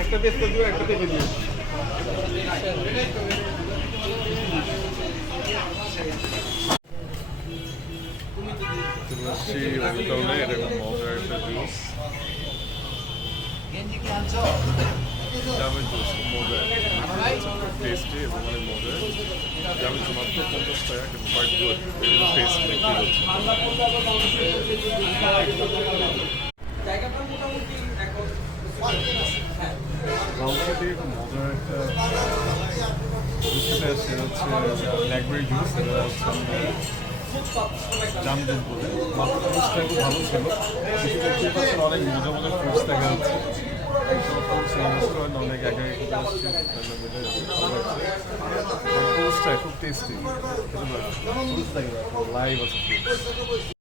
একটা পেস্তা দিও, একটা পেঁপে দিও। তুলসী ওয়েলকামে এরকম মজার একটা জুস, জামের জুস খুব মজার, টেস্টি এবং অনেক মজার। জামের জুস মাত্র 50 টাকা, কিন্তু কোয়াইট গুড, টেস্ট দেখতে হচ্ছে। কাউকে দিয়ে খুব মজার একটা জুস খেতে আসছে, এটা হচ্ছে ব্ল্যাকবেরি জুস, এটা হচ্ছে জাম জুস বলে। মাত্র 50 টাকা, খুব ভালো ছিল। দেখতে পাচ্ছেন অনেক মজা মজা ফ্রুটস দেখা যাচ্ছে, অনেক একা একা আসছে, খুব টেস্টি, লাইভ আছে।